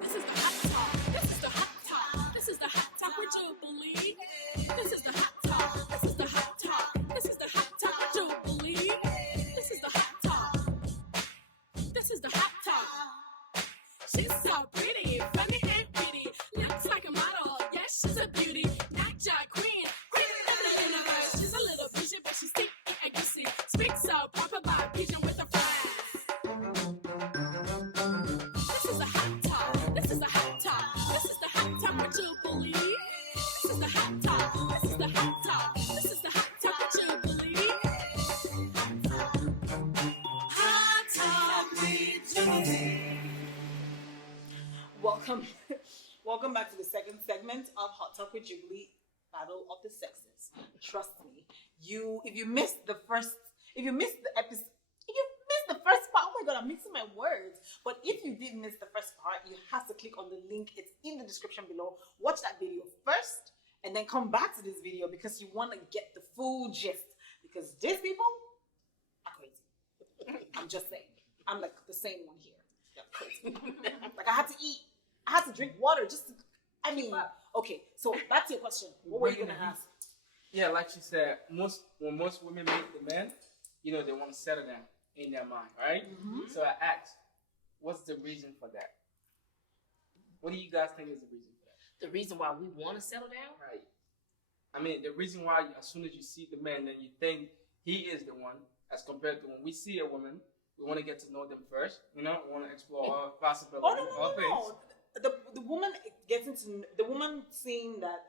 This is the hot talk. This is the hot talk. This is the hot talk with Jubilee. This is the hot talk. This is the hot talk. This is the hot talk with Jubilee. This is the hot talk. This is the hot talk. She's so pretty, funny and witty. Looks like a model. Yes, she's a beauty. Not your queen. Queen of the universe. She's a little pigeon, but she's thick and juicy. Speaks so proper by pigeon with a flash. This is the hot talk. This is the hot talk. This is the hot talk with Jubilee. This is the hot talk. This is the hot talk. This is the hot talk with Jubilee. Hot talk with Jubilee. Welcome back to the second segment of Hot Talk with Jubilee, Battle of the Sexes. Trust me, if you missed the first part, oh my god, I'm mixing my words. But if you did miss the first part, you have to click on the link. It's in the description below. Watch that video first, and then come back to this video because you want to get the full gist. Because these people are crazy. I'm just saying. I'm like the same one here. They're crazy. Like I had to eat. I had to drink water just to, okay, so back to your question. What were you going to ask? Yeah, like she said, when most women meet the man, they want to settle down in their mind, right? Mm-hmm. So I asked, what's the reason for that? What do you guys think is the reason for that? The reason why we want to settle down? Right. I mean, the reason why as soon as you see the man, then you think he is the one, as compared to when we see a woman, we want to get to know them first, we want to explore all possibilities, all things. The woman saying that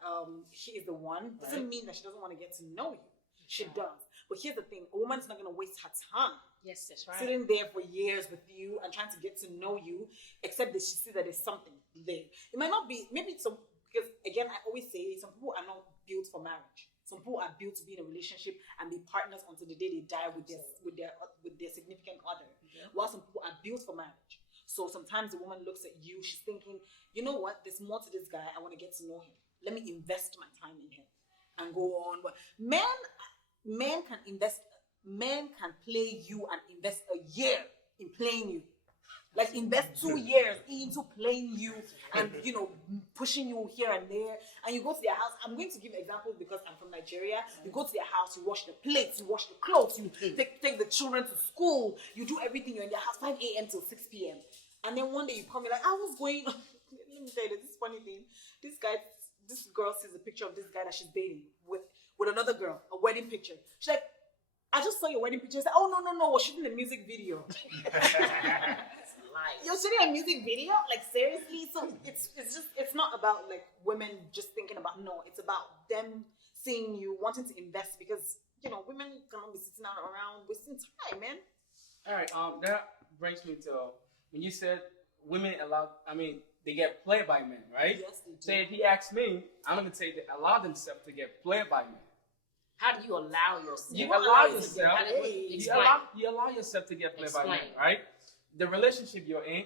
she is the one doesn't mean that she doesn't want to get to know you. She does. But here's the thing: a woman's not going to waste her time. Yes, that's right. Sitting there for years with you and trying to get to know you, except that she sees that there's something there. It might not be. Maybe it's because again, I always say some people are not built for marriage. Some people are built to be in a relationship and be partners until the day they die with their significant other. Yeah. While some people are built for marriage. So sometimes the woman looks at you, she's thinking, you know what, there's more to this guy, I want to get to know him. Let me invest my time in him and go on. But men can play you and invest a year in playing you. Like invest 2 years into playing you and pushing you here and there. And you go to their house. I'm going to give examples because I'm from Nigeria. You go to their house, you wash the plates, you wash the clothes, you take the children to school, you do everything. You're in their house 5 a.m. till 6 p.m. And then one day you come, you're like, I was going. Let me tell you this funny thing. This girl sees a picture of this guy that she's dating with another girl, a wedding picture. She's like, I just saw your wedding picture. I said, oh no, we're shooting a music video. You're shooting a music video? Like seriously? So it's not about like women just thinking about, no, it's about them seeing you, wanting to invest because women cannot be sitting around wasting time, man. All right, that brings me to when you said women they get played by men, right? Yes, they do. So if he asks me, I'm gonna say they allow themselves to get played by men. How do you allow yourself? You allow yourself to get played by men, right? The relationship you're in,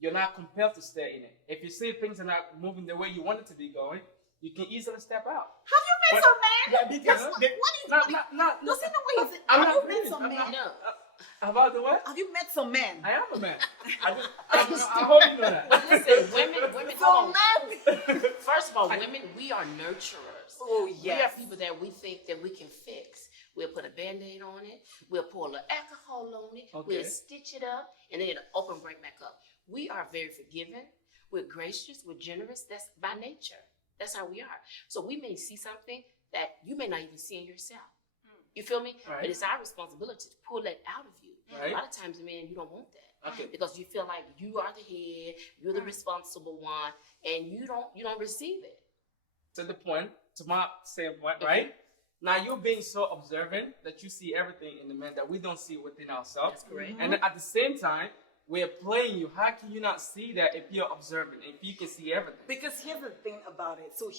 you're not compelled to stay in it. If you see things are not moving the way you want it to be going, you can easily step out. Have you met some men? Yeah, because what is the way is it? I'm Have not you met some men? About the what? Have you met some men? I am a man. I hope you know that. But listen, women, hold on. Men. First of all, women, we are nurturers. Oh, yes. We are people that we think that we can fix. We'll put a Band-Aid on it. We'll pour a little alcohol on it. Okay. We'll stitch it up, and then it'll open right back up. We are very forgiving. We're gracious. We're generous. That's by nature. That's how we are. So we may see something that you may not even see in yourself. You feel me? Right. But it's our responsibility to pull that out of you. Right. A lot of times, man, you don't want that. Okay. Because you feel like you are the head, you're the responsible one, and you don't receive it. To the point, to my standpoint, right? Now you're being so observant that you see everything in the man that we don't see within ourselves. That's correct. And at the same time, we're playing you. How can you not see that if you're observant, if you can see everything? Because here's the thing about it. So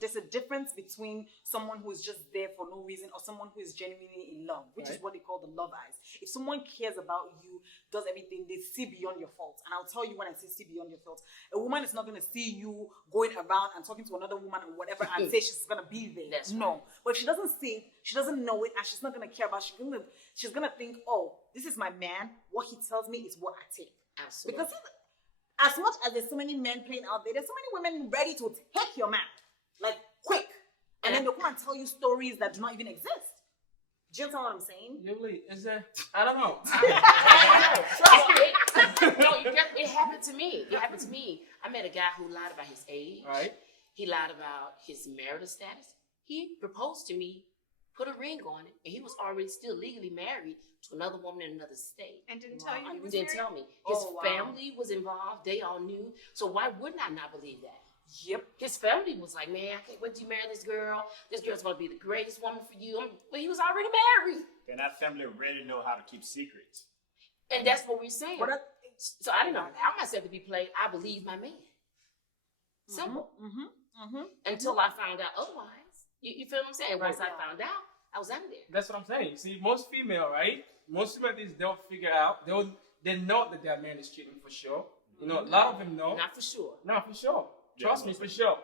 there's a difference between someone who is just there for no reason or someone who is genuinely in love, which is what they call the love eyes. If someone cares about you, does everything, they see beyond your faults. And I'll tell you when I say see beyond your faults. A woman is not going to see you going around and talking to another woman or whatever and say she's going to be there. That's no. Right. But if she doesn't see it, she doesn't know it, and she's not going to care about it, she's going to think, oh, this is my man. What he tells me is what I take. Absolutely. Because as much as there's so many men playing out there, there's so many women ready to take your man, like quick, and then they'll come and tell you stories that do not even exist. Do you understand what I'm saying? Jubilee, is there? I don't know. It happened to me. It happened to me. I met a guy who lied about his age. Right. He lied about his marital status. He proposed to me, put a ring on it, and he was already still legally married to another woman in another state. And didn't tell you he He was didn't married? tell me. His Oh, wow. family was involved. They all knew. So why wouldn't I not believe that? Yep. His family was like, man, I can't wait till you marry this girl. This girl's going to be the greatest woman for you. But he was already married. And that family already know how to keep secrets. And that's what we're saying. But So I didn't allow myself to be played. I believe my man. Simple. Until I found out otherwise. You feel what I'm saying? Once I found out, I was out of there. That's what I'm saying. See, most female, right? Most female, they'll figure out. They know that their man is cheating for sure. You know, a lot of them know. Not for sure. No, for sure. Yeah, Trust me, for sure.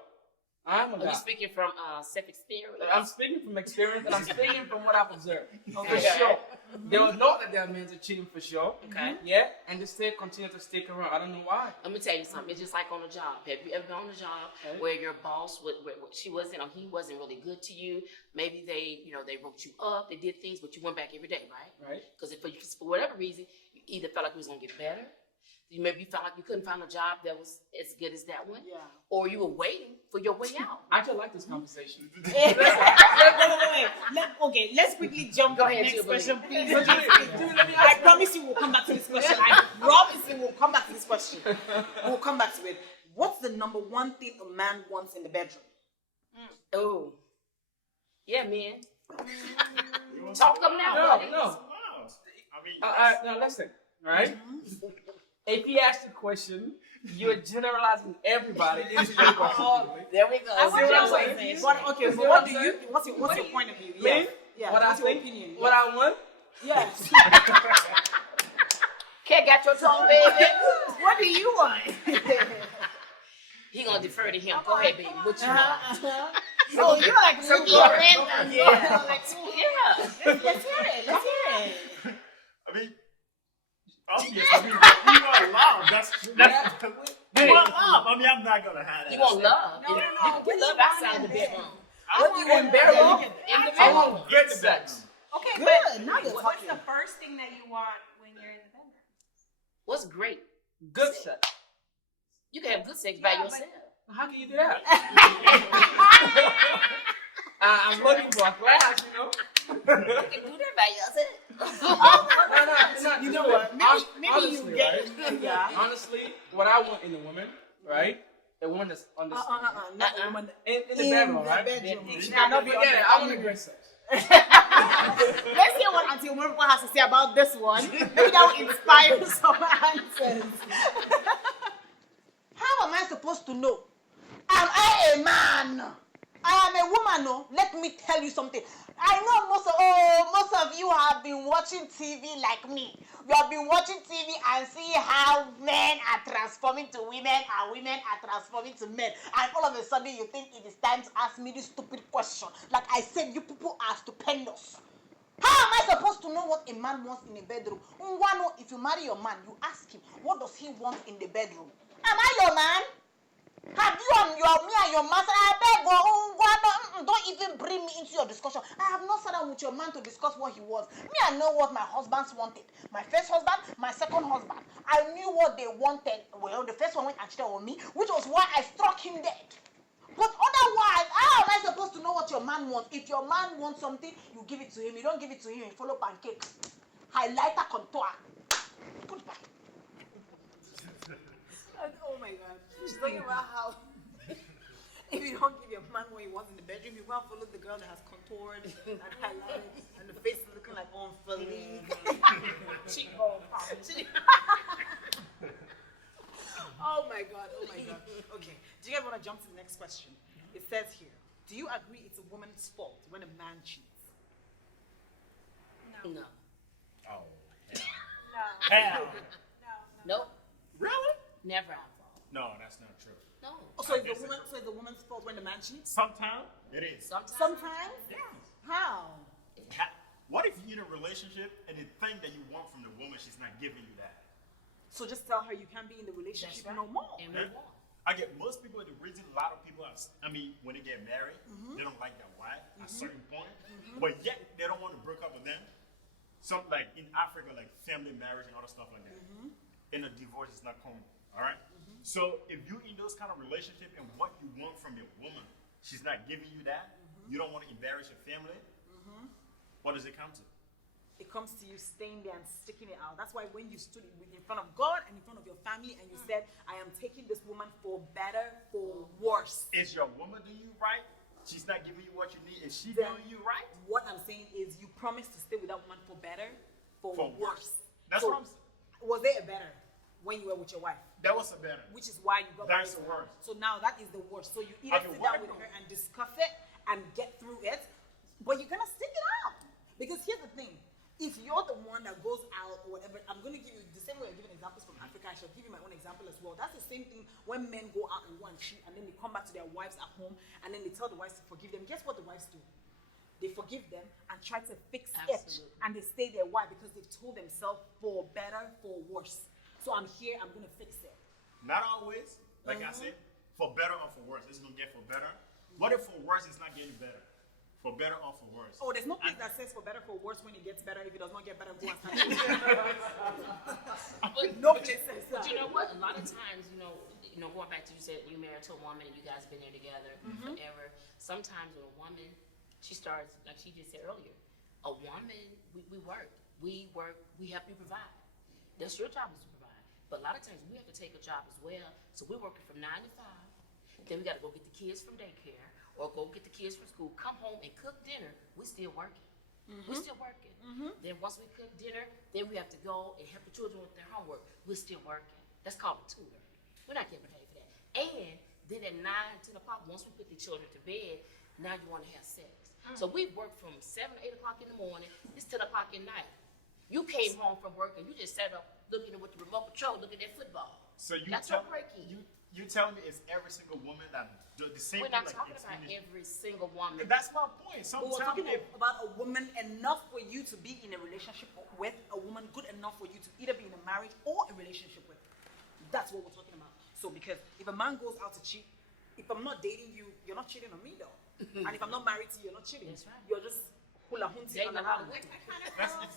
I'm a Are guy. you speaking from self-experience? I'm speaking from experience, and I'm speaking from what I've observed. For Okay. sure. They will know that their men are cheating for sure. Okay. Yeah, and they still continue to stick around. I don't know why. Let me tell you something. It's just like on a job. Have you ever been on a job where your boss, she wasn't, or he wasn't really good to you? Maybe they wrote you up, they did things, but you went back every day, right? Right. Because for whatever reason, you either felt like it was going to get better, maybe you felt like you couldn't find a job that was as good as that one, or you were waiting for your way out. I actually like this conversation. Wait. Okay, let's quickly jump to the next Jubilee. question, please. I promise you we'll come back to this question. I promise you we'll come back to this question. We'll come back to it. What's the number one thing a man wants in the bedroom? Oh. Yeah, man. Talk them now, buddy. No. I mean, Now listen, right? If he asks the question, you're generalizing everybody into your question. There we go. I See what I'm saying. saying? But okay, so what do you? What's your point of view? Me? Yeah. What I What's your think? opinion? What I want? Yes. Cat got your tongue, baby. What do you want? He gonna defer to him. Go ahead, baby. What you want? Oh, you're like Looking yeah. random. Yeah. Let's hear it. Let's hear it. Let's hear it. I mean, obviously, you want love. That's you want love. I mean, I'm not gonna hide that. You want love. No. You can get love outside the bedroom. What do you want, bedroom? In the I bedroom. want good sex. Okay, Good. but Now you're what's talking. the first thing that you want when you're in the bedroom? What's great? Good sex. You can have good sex by Yeah, yourself. How can you do that? I'm looking for a class, you know. You can do that by yourself. No. You know what? Maybe Honestly, you get right? yeah. Honestly, what I want in a woman, right? A woman that's understanding. Not a woman In the bedroom, right? bedroom. She She cannot be yeah, I want a great sex. Let's hear what Auntie Umurukwa has to say about this one. Maybe that will inspire some answers. How am I supposed to know? Am I a man? I am a woman, no? Let me tell you something. I know most of you have been watching TV like me. You have been watching TV and see how men are transforming to women and women are transforming to men. And all of a sudden you think it is time to ask me this stupid question. Like I said, you people are stupendous. How am I supposed to know what a man wants in a bedroom? If you marry your man, you ask him, what does he want in the bedroom? Am I your man? Have you and me and your man said, I beg, don't even bring me into your discussion. I have not sat down with your man to discuss what he wants. Me, I know what my husbands wanted. My first husband, my second husband. I knew what they wanted. Well, the first one went and cheated on me, which was why I struck him dead. But otherwise, how am I supposed to know what your man wants? If your man wants something, you give it to him. You don't give it to him, you follow pancake. Highlighter contour. Goodbye. Oh my God. She's talking about how if you don't give your man what he wants in the bedroom, you won't follow the girl that has contoured and highlighted and the face is looking like on fleek. Cheekbone. Oh my God. Okay. Do you guys want to jump to the next question? It says here, do you agree it's a woman's fault when a man cheats? No. Oh, No. hell. Nope. Really? Never our fault. No, that's not true. No. So it's the woman's fault when the man cheats? Sometimes it is. Sometimes? Yeah. How? What if you're in a relationship and the thing that you want from the woman, she's not giving you that? So just tell her you can't be in the relationship That's right. no more. And move on. I get most people, the reason a lot of people are, when they get married, they don't like their wife at a certain point, but yet they don't want to break up with them. Something like in Africa, like family marriage and other stuff like that. And a divorce is not common. All right. So if you in those kind of relationship and what you want from your woman, she's not giving you that. You don't want to embarrass your family. What does it come to? It comes to you staying there and sticking it out. That's why when you stood in front of God and in front of your family and you said, I am taking this woman for better, for worse. Is your woman doing you right? She's not giving you what you need. Is she Then doing you right? What I'm saying is you promised to stay with that woman for better, for worse. That's So, what I'm saying. Was there a better when you were with your wife? That was a better. Which is why you got married That's the to her. worst. So now that is the worst. So you either Okay, sit what down with about- her and discuss it and get through it, but you're gonna stick it out. Because here's the thing. If you're the one that goes out or whatever, I'm going to give you the same way I'm giving examples from Africa. I shall give you my own example as well. That's the same thing when men go out and go and cheat and then they come back to their wives at home and then they tell the wives to forgive them. Guess what the wives do? They forgive them and try to fix it. Absolutely. And they stay there. Why? Because they've told themselves for better, for worse. So I'm here, I'm going to fix it. Not always. Like I said, for better or for worse. It's going to get for better. What if for worse it's not getting better? For better or for worse? Oh, there's no place that says for better, for worse when it gets better. If it does not get better, go and start it. No place says that. But you know what? A lot of times, going back to you said you married to a woman and you guys been there together forever. Sometimes when a woman, she starts, like she just said earlier, a woman, we work, we help you provide. That's your job is to provide. But a lot of times we have to take a job as well. So we're working from 9 to 5. Then we got to go get the kids from daycare or go get the kids from school, come home and cook dinner. We're still working. We're still working. Then once we cook dinner, then we have to go and help the children with their homework. We're still working. That's called a tutor. We're not getting paid for that. And then at 9, 10 o'clock, once we put the children to bed, now you want to have sex. So we work from 7 or 8 o'clock in the morning. It's 10 o'clock at night. You came home from work and you just sat up looking at with the remote control, looking at football. So That's your break-in. You telling me it's every single woman that do the same We're thing? not talking about every single woman. That's my point. But we're Sometimes talking about a woman enough for you to be in a relationship with, a woman good enough for you to either be in a marriage or a relationship with. That's what we're talking about. So because if a man goes out to cheat, if I'm not dating you, you're not cheating on me though. And if I'm not married to you, you're not cheating. That's right. You're just hula hunting Dating on a lot of around. women.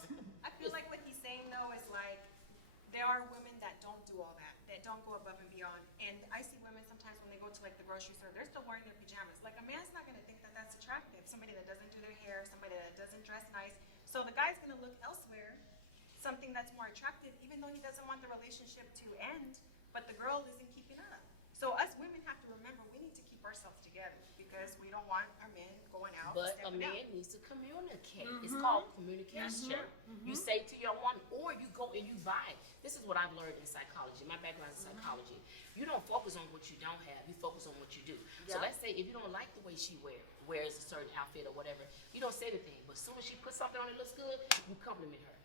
I feel like what he's saying though is like there are women that don't do all that don't go above and beyond. And I see women sometimes when they go to like the grocery store, they're still wearing their pajamas. Like a man's not gonna think that that's attractive. Somebody that doesn't do their hair, somebody that doesn't dress nice. So the guy's gonna look elsewhere, something that's more attractive, even though he doesn't want the relationship to end, but the girl isn't keeping up. So us women have to remember we need to keep ourselves together because we don't want our men going out. But a stepping man out. needs to communicate. It's called communication. You say to your woman, or you go and you buy. This is what I've learned in psychology. My background is psychology. You don't focus on what you don't have. You focus on what you do. So Yeah. let's say if you don't like the way she wears a certain outfit or whatever, you don't say anything. But as soon as she puts something on that looks good, you compliment her.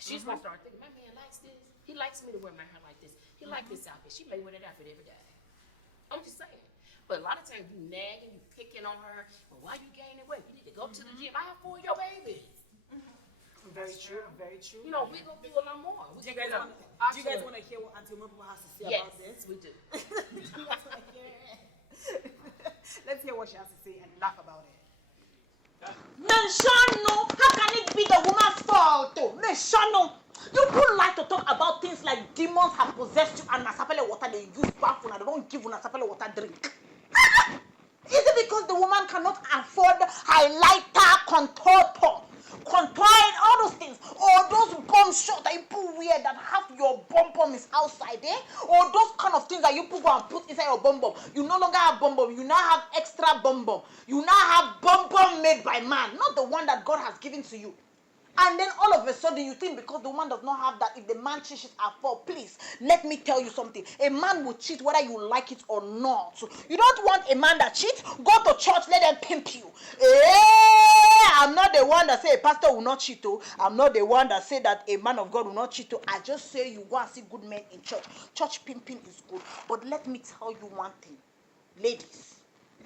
She's gonna start thinking, my man likes this. He likes me to wear my hair like this. He likes this outfit. She may wear that outfit every day. I'm just saying. But a lot of times you nagging, you picking on her. Well, why you gaining weight? You need to go to the gym. I have 4 of your babies. Very true, very true. You know, we gonna do a lot more. Do you guys want to hear what Auntie Omopo has to say about this? Yes, we do. Do you guys wanna hear it? Let's hear what she has to say and laugh about it. Menshano, how can it be the woman's fault? Menshano, you people like to talk about things like demons have possessed you and Nasapele water they use bath and they don't give Nasapele water drink. Is it because the woman cannot afford highlighter, contour, and all those things, or those bomb shots that you people wear that have your bomb is outside there, or those kind of things that you people go and put inside your bomb? You no longer have bomb, you now have extra bomb. You now have bomb made by man, not the one that God has given to you. And then all of a sudden you think because the woman does not have that, if the man cheats at fault. Please, let me tell you something. A man will cheat whether you like it or not. So you don't want a man that cheats? Go to church, let them pimp you. I'm not the one that say a pastor will not cheat. I'm not the one that say that a man of God will not cheat. I just say you go and see good men in church. Church pimping is good. But let me tell you one thing. Ladies,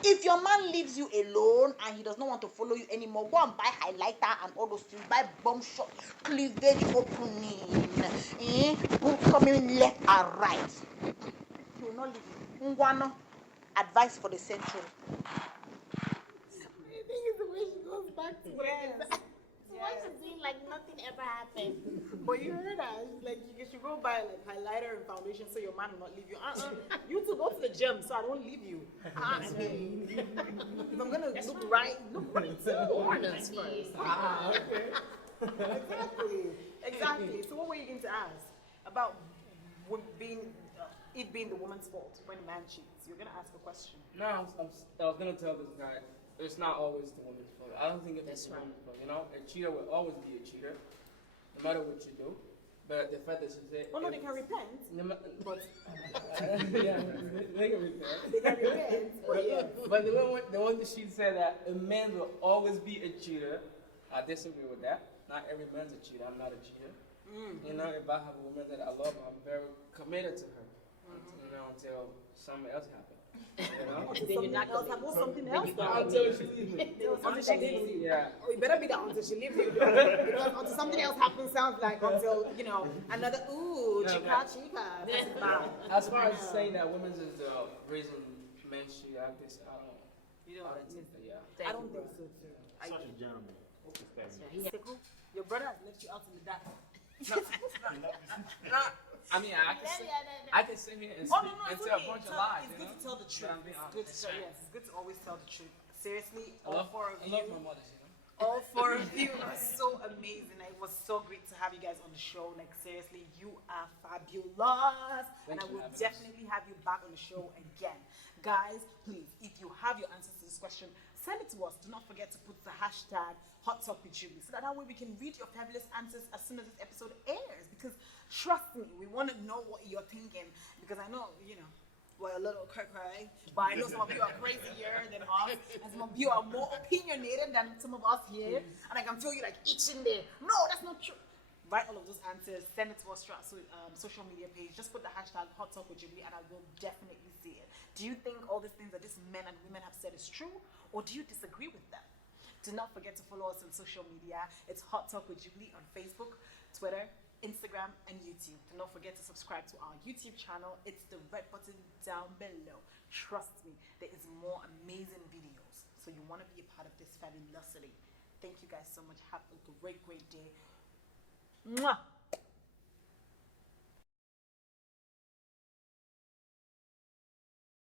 if your man leaves you alone and he does not want to follow you anymore, go and buy highlighter and all those things. Buy bomb shot, cleavage opening. Who coming left and right. He will not leave you. Ngwano, advice for the century. I think it's the way she goes back to it. It's why she's doing like nothing ever happened. But you heard her. She's like, you should go buy like highlighter and foundation so your man will not leave you. You two go to the gym so I don't leave you. I mean, if I'm gonna look right Warners first. Exactly. Exactly. So what were you going to ask about it being the woman's fault when a man cheats? You're gonna ask a question. No, I was gonna tell this guy, it's not always the woman's fault. I don't think it's the woman's fault. You know, a cheater will always be a cheater, no matter what you do. But the fact that she said, Oh no, they can repent. But yeah, they can repent. They can repent. But the one that she said that a man will always be a cheater, I disagree with that. Not every man's a cheater. I'm not a cheater. You know, if I have a woman that I love, I'm very committed to her. You know, until something else happens. You know? Something else. Until she leaves me. Until she leaves you. Yeah. Oh, it better be that until she leaves you. Because until something else happens sounds like until, another, chica. That's bad. As far as saying that women's is the reason men cheat, I guess I don't think that, yeah. I don't think so too. Such a gentleman. Sekou, your brother has left you out in the dark. I mean, I can sit here and tell a bunch of lies. It's good to tell the truth. It's good to always tell the truth. Seriously, I love my mother, all four of you are so amazing. It was so great to have you guys on the show. Like seriously, you are fabulous, and I will definitely have you back on the show again. Guys, please, if you have your answers to this question, send it to us. Do not forget to put the hashtag #HotTalkWithJubilee so that way we can read your fabulous answers as soon as this episode airs. Because trust me, we want to know what you're thinking. Because I know, we're a little cray, but I know some of you are crazier than us, and some of you are more opinionated than some of us here. And I can feel you like itching there. No, that's not true. Write all of those answers, send it to us through our social media page. Just put the hashtag #HotTalkWithJubilee and I will definitely see it. Do you think all these things that these men and women have said is true, or do you disagree with them? Do not forget to follow us on social media. It's Hot Talk with Jubilee on Facebook, Twitter, Instagram, and YouTube. Do not forget to subscribe to our YouTube channel. It's the red button down below. Trust me, there is more amazing videos. So you want to be a part of this fabulosity. Thank you guys so much. Have a great, great day. Mwah!